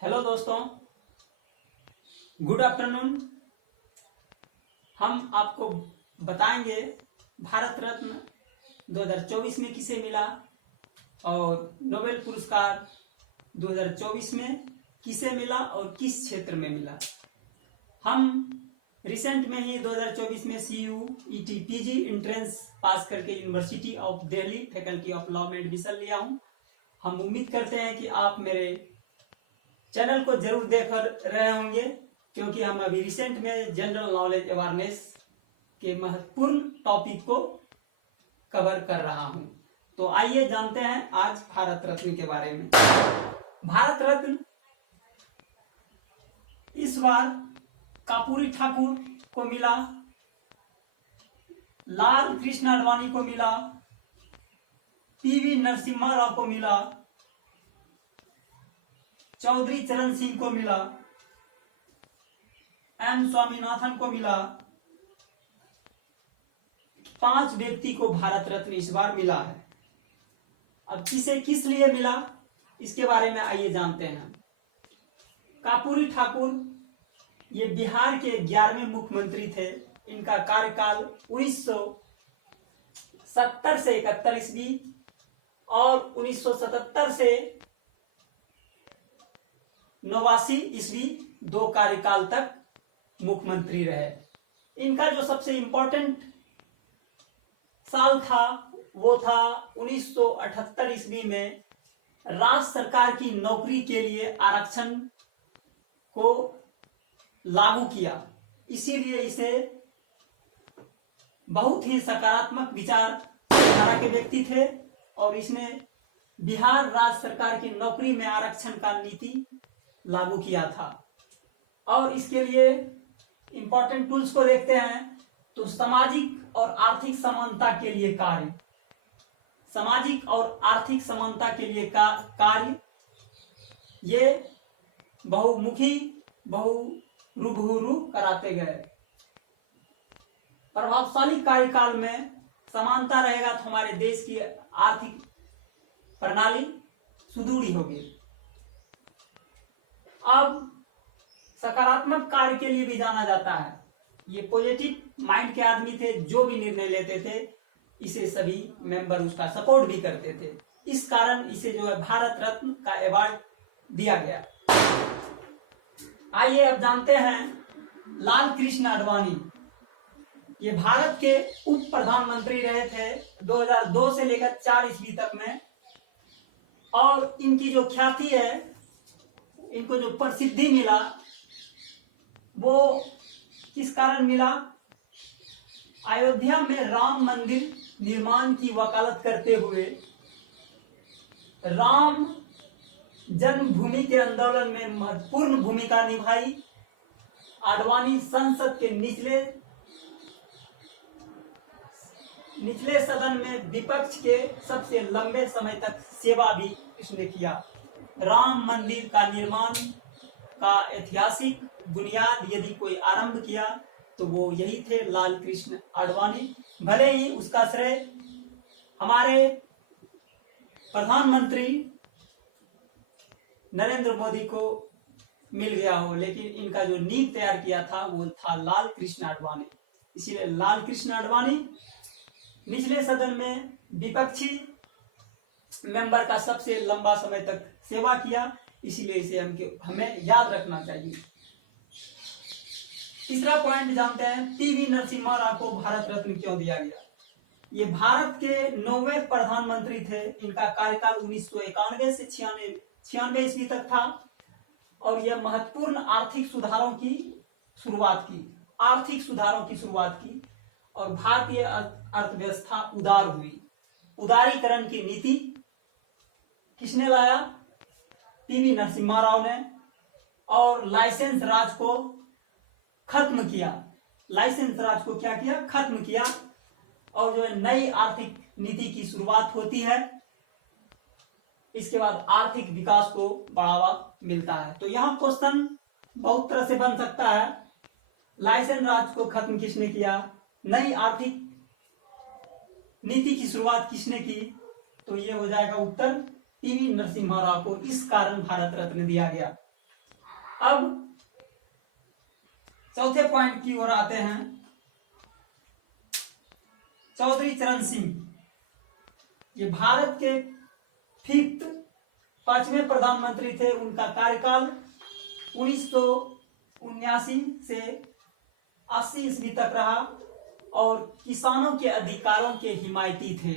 Hello दोस्तों, good afternoon. हम आपको बताएंगे भारत रत्न 2024 में किसे मिला और नोबेल पुरस्कार 2024 में किसे मिला और किस क्षेत्र में मिला। हम रिसेंट में ही 2024 में CUET PG एंट्रेंस पास करके university of Delhi faculty of law में एडमिशन लिया हूं। हम उम्मीद करते हैं कि आप मेरे चैनल को जरूर देख रहे होंगे, क्योंकि हम अभी रिसेंट में जनरल नॉलेज अवेयरनेस के महत्वपूर्ण टॉपिक को कवर कर रहा हूं। तो आइए जानते हैं आज भारत रत्न के बारे में। भारत रत्न इस बार कर्पूरी ठाकुर को मिला, लाल कृष्ण आडवाणी को मिला, PV नरसिम्हा राव को मिला, चौधरी चरण सिंह को मिला, M स्वामीनाथन को मिला। 5 व्यक्ति को भारत रत्न इस बार मिला है। अब किसे किस लिए मिला इसके बारे में आइए जानते हैं। कर्पूरी ठाकुर ये बिहार के 11वें मुख्यमंत्री थे। इनका कार्यकाल 1970 से 71 ईस्वी और 1977 से 89 ईस्वी 2 कार्यकाल तक मुख्यमंत्री रहे। इनका जो सबसे इंपॉर्टेंट साल था वो था 1978 ईस्वी में राज्य सरकार की नौकरी के लिए आरक्षण को लागू किया। इसीलिए इसे बहुत ही सकारात्मक विचारधारा के व्यक्ति थे और इसने बिहार राज्य सरकार की नौकरी में आरक्षण का नीति लागू किया था। और इसके लिए इंपॉर्टेंट टूल्स को देखते हैं तो सामाजिक और आर्थिक समानता के लिए कार्य, सामाजिक और आर्थिक समानता के लिए कार्य, ये बहुमुखी बहुरूबरू कराते गए। प्रभावशाली कार्यकाल में समानता रहेगा तो हमारे देश की आर्थिक प्रणाली सुदृढ़ होगी। अब सकारात्मक कार्य के लिए भी जाना जाता है। ये पॉजिटिव माइंड के आदमी थे, जो भी निर्णय लेते थे इसे सभी मेंबर उसका सपोर्ट भी करते थे। इस कारण इसे जो है भारत रत्न का अवार्ड दिया गया। आइए अब जानते हैं लाल कृष्ण आडवाणी। ये भारत के उप प्रधानमंत्री रहे थे 2002 से लेकर 4 ईस्वी तक में। और इनकी जो ख्याति है, इनको जो प्रसिद्धि मिला वो किस कारण मिला। अयोध्या में राम मंदिर निर्माण की वकालत करते हुए राम जन्मभूमि के आंदोलन में महत्वपूर्ण भूमिका निभाई। आडवाणी संसद के निचले सदन में विपक्ष के सबसे लंबे समय तक सेवा भी इसने किया। राम मंदिर का निर्माण का ऐतिहासिक बुनियाद यदि कोई आरंभ किया तो वो यही थे, लाल कृष्ण आडवाणी। भले ही उसका श्रेय हमारे प्रधानमंत्री नरेंद्र मोदी को मिल गया हो, लेकिन इनका जो नींव तैयार किया था वो था लाल कृष्ण आडवाणी। इसीलिए लाल कृष्ण आडवाणी निचले सदन में विपक्षी मेंबर का सबसे लंबा समय तक सेवा किया, इसीलिए इसे हमें याद रखना चाहिए। तीसरा पॉइंट जानते हैं, PV नरसिम्हा राव को भारत रत्न क्यों दिया गया। ये भारत के 9वें प्रधानमंत्री थे। इनका कार्यकाल 1991 से 96 ईस्वी तक था और यह महत्वपूर्ण आर्थिक सुधारों की शुरुआत की और भारतीय अर्थव्यवस्था उदार हुई। उदारीकरण की नीति किसने लाया? PV नरसिम्हा राव ने। और लाइसेंस राज को खत्म किया। खत्म किया और जो है नई आर्थिक नीति की शुरुआत होती है। इसके बाद आर्थिक विकास को बढ़ावा मिलता है। तो यहां क्वेश्चन बहुत तरह से बन सकता है। लाइसेंस राज को खत्म किसने किया? नई आर्थिक नीति की शुरुआत किसने की? तो ये हो जाएगा उत्तर PV नरसिम्हा राव को। इस कारण भारत रत्न दिया गया। अब चौथे पॉइंट की ओर आते हैं। चौधरी चरण सिंह, ये भारत के 5वें प्रधानमंत्री थे। उनका कार्यकाल 1979 से 80 ईस्वी तक रहा और किसानों के अधिकारों के हिमायती थे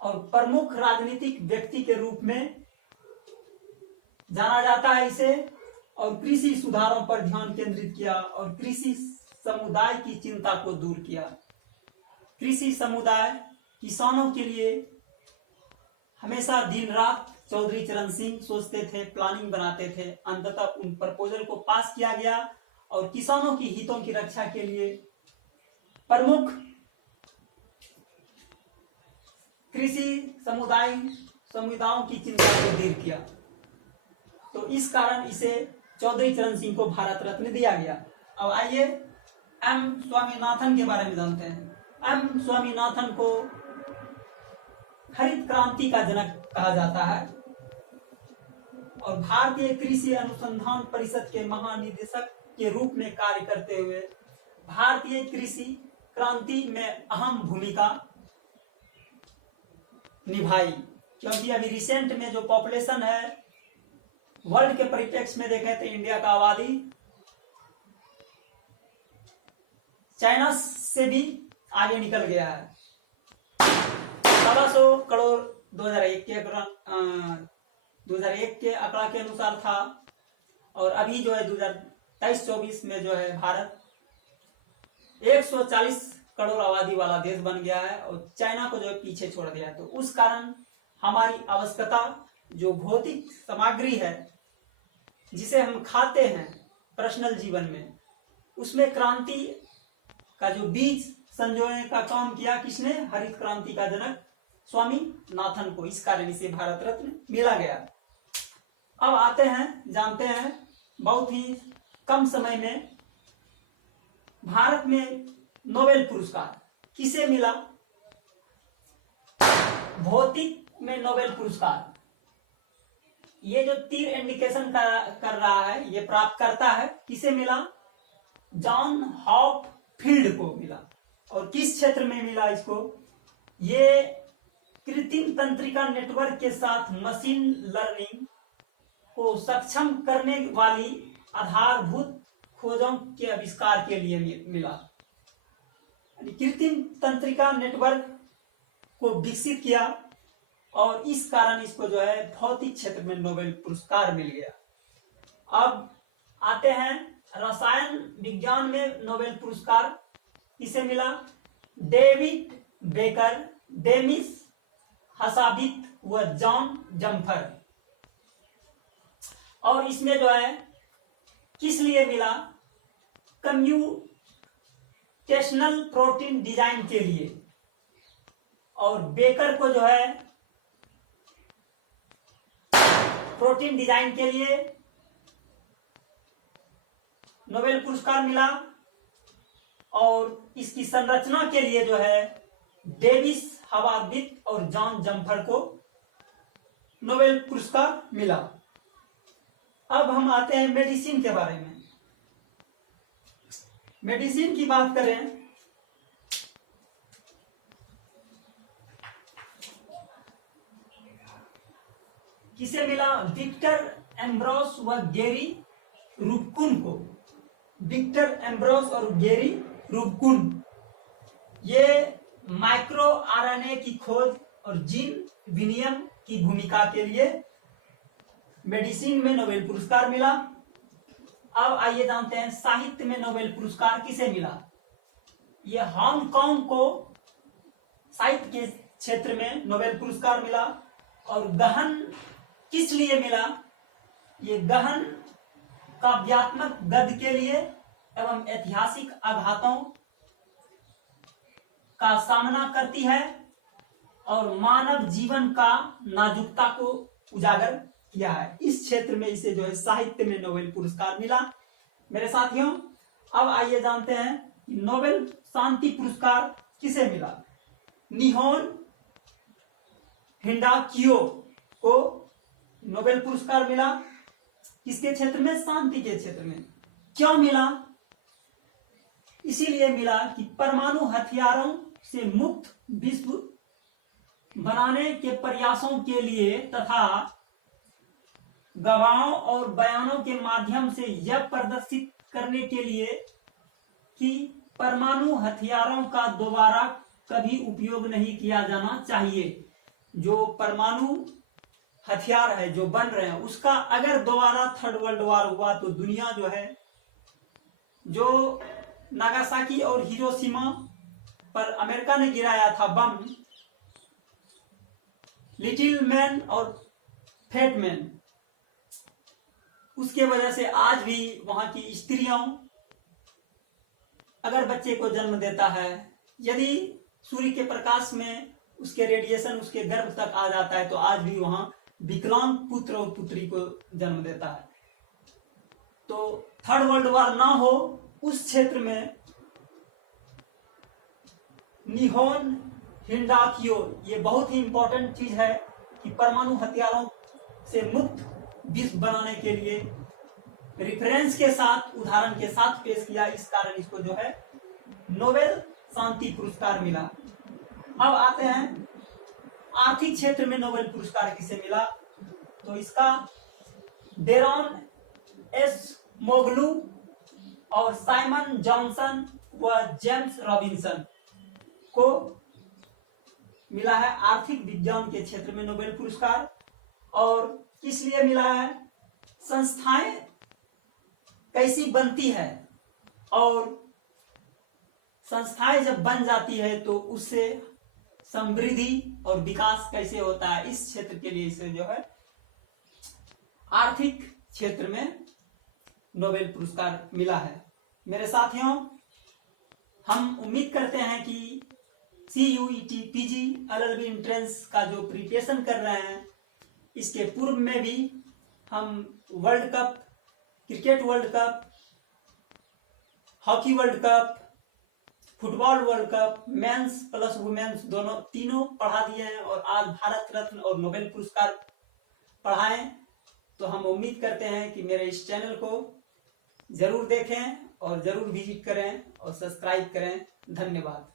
और प्रमुख राजनीतिक व्यक्ति के रूप में जाना जाता है इसे। और कृषि सुधारों पर ध्यान केंद्रित किया और कृषि समुदाय की चिंता को दूर किया। कृषि समुदाय किसानों के लिए हमेशा दिन रात चौधरी चरण सिंह सोचते थे, प्लानिंग बनाते थे। अंततः उन प्रपोजल को पास किया गया और किसानों की हितों की रक्षा के लिए प्रमुख कृषि समुदायों की चिंता को दूर किया। तो इस कारण इसे चौधरी चरण सिंह को भारत रत्न दिया गया। अब आइए एम स्वामीनाथन के बारे में जानते हैं। एम स्वामीनाथन को हरित क्रांति का जनक कहा जाता है और भारतीय कृषि अनुसंधान परिषद के महानिदेशक के रूप में कार्य करते हुए भारतीय कृषि क्रांति में अहम भूमिका निभाई। क्योंकि अभी रिसेंट में जो पॉपुलेशन है, वर्ल्ड के परिप्रेक्ष्य में देखें तो इंडिया का आबादी चाइना से भी आगे निकल गया है। 1,700 करोड़ 2001 के आंकड़ा के अनुसार था और अभी जो है 2023-24 में जो है भारत 140 करोड़ आबादी वाला देश बन गया है और चाइना को जो है पीछे छोड़ दिया है। तो उस कारण हमारी आवश्यकता जो भौतिक सामग्री है जिसे हम खाते हैं पर्सनल जीवन में, उसमें क्रांति का जो बीज संजोने का काम किया किसने? हरित क्रांति का जनक स्वामीनाथन को। इस कारण इसे भारत रत्न मिला गया। अब आते हैं, जानते हैं बहुत ही कम समय में भारत में नोबेल पुरस्कार किसे मिला? भौतिक में नोबेल पुरस्कार, ये जो तीर इंडिकेशन कर रहा है, ये प्राप्त करता है किसे मिला? जॉन हॉपफील्ड को मिला। और किस क्षेत्र में मिला इसको? ये कृत्रिम तंत्रिका नेटवर्क के साथ मशीन लर्निंग को सक्षम करने वाली आधारभूत खोजों के आविष्कार के लिए मिला। कृत्रिम तंत्रिका नेटवर्क को विकसित किया और इस कारण इसको जो है भौतिक क्षेत्र में नोबेल पुरस्कार मिल गया। अब आते हैं रसायन विज्ञान में नोबेल पुरस्कार किसे मिला? डेविड बेकर, डेमिस हसाबित व जॉन जम्फर। और इसमें जो है किस लिए मिला? कम्प्यूटेशनल प्रोटीन डिजाइन के लिए। और बेकर को जो है प्रोटीन डिजाइन के लिए नोबेल पुरस्कार मिला और इसकी संरचना के लिए जो है डेविस हवाबित और जॉन जम्फर को नोबेल पुरस्कार मिला। अब हम आते हैं मेडिसिन के बारे में। मेडिसिन की बात करें किसे मिला? विक्टर एम्ब्रोस व गेरी रुबकुन को। विक्टर एम्ब्रोस और गेरी रुबकुन ये माइक्रो आरएनए की खोज और जीन विनियम की भूमिका के लिए मेडिसिन में नोबेल पुरस्कार मिला। अब आइए जानते हैं साहित्य में नोबेल पुरस्कार किसे मिला? ये हांगकांग को साहित्य के क्षेत्र में नोबेल पुरस्कार मिला। और गहन किस लिए मिला? ये गहन काव्यात्मक गद्य के लिए एवं ऐतिहासिक आघातों का सामना करती है और मानव जीवन का नाजुकता को उजागर किया है। इस क्षेत्र में इसे जो है साहित्य में नोबेल पुरस्कार मिला। मेरे साथियों, अब आइए जानते हैं नोबेल शांति पुरस्कार किसे मिला? निहोन हिंडाकियो को नोबेल पुरस्कार मिला किसके क्षेत्र में? शांति के क्षेत्र में। क्यों मिला? इसीलिए मिला कि परमाणु हथियारों से मुक्त विश्व बनाने के प्रयासों के लिए तथा गवाहों और बयानों के माध्यम से यह प्रदर्शित करने के लिए कि परमाणु हथियारों का दोबारा कभी उपयोग नहीं किया जाना चाहिए। जो परमाणु हथियार है जो बन रहे हैं उसका अगर दोबारा थर्ड वर्ल्ड वॉर हुआ तो दुनिया जो है, जो नागासाकी और हिरोशिमा पर अमेरिका ने गिराया था बम, लिटिल मैन और फैट मैन, उसके वजह से आज भी वहां की स्त्रियों अगर बच्चे को जन्म देता है, यदि सूर्य के प्रकाश में उसके रेडिएशन उसके गर्भ तक आ जाता है तो आज भी वहां विकलांग पुत्र और पुत्री को जन्म देता है। तो थर्ड वर्ल्ड वॉर ना हो उस क्षेत्र में निहोन हिंडाकियो, ये बहुत ही इंपॉर्टेंट चीज है कि परमाणु हथियारों से मुक्त विश्व बनाने के लिए रेफरेंस के साथ, उदाहरण के साथ पेश किया, इस कारण इसको जो है नोबेल शांति पुरस्कार मिला। अब आते हैं आर्थिक क्षेत्र में नोबेल पुरस्कार किसे मिला? तो इसका डेरॉन एस मोगलू और साइमन जॉनसन व जेम्स रॉबिन्सन को मिला है आर्थिक विज्ञान के क्षेत्र में नोबेल पुरस्कार। और किस लिए मिला है? संस्थाएं कैसी बनती है और संस्थाएं जब बन जाती है तो उससे समृद्धि और विकास कैसे होता है, इस क्षेत्र के लिए इसे जो है आर्थिक क्षेत्र में नोबेल पुरस्कार मिला है। मेरे साथियों, हम उम्मीद करते हैं कि CUET PG LLB एंट्रेंस का जो प्रिपरेशन कर रहे हैं, इसके पूर्व में भी हम world cup, cricket world cup, hockey world cup, football world cup, men's plus women's तीनों पढ़ा दिए हैं और आज भारत रत्न और नोबेल पुरस्कार पढ़ाएं। तो हम उम्मीद करते हैं कि मेरे इस चैनल को जरूर देखें और जरूर विजिट करें और सब्सक्राइब करें। धन्यवाद।